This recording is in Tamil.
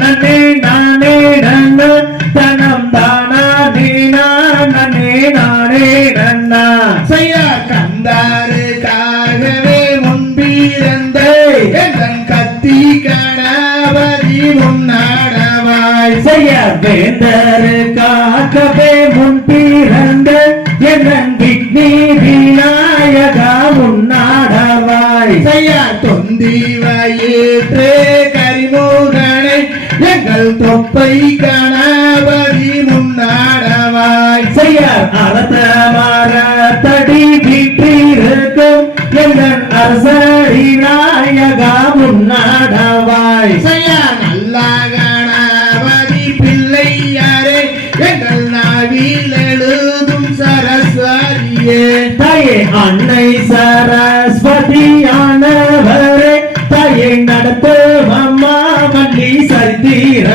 நன்னே நானே நன்னா தனம் தானா நீனா நன்னே நானே நன்னா செய்ய கந்தாருக்காகவே முன்பிருந்த எந்தன் கத்தி கணபதி முன்னாடவாய். செய்ய வேந்தரு காக்கவே முன் பிறந்த என் விக்னி விநாயகா முன்னாடவாய். செய்ய தொந்தி வயிற்று கரிமுகனை எங்கள் தொப்பை கணபதி முன்னாடவாய். செய்ய அறத்த மரத்தடி வீற்றிருக்கும் எங்கள் அரசடி நாயகா முன்னாடவாய். செய்ய நல்ல கணபதி பிள்ளையாரே எங்கள் நாவில் எழுதும் சரஸ்வதியே. தாயே அன்னை சரஸ்வதியானவரே தாயை நடத்தும் தீர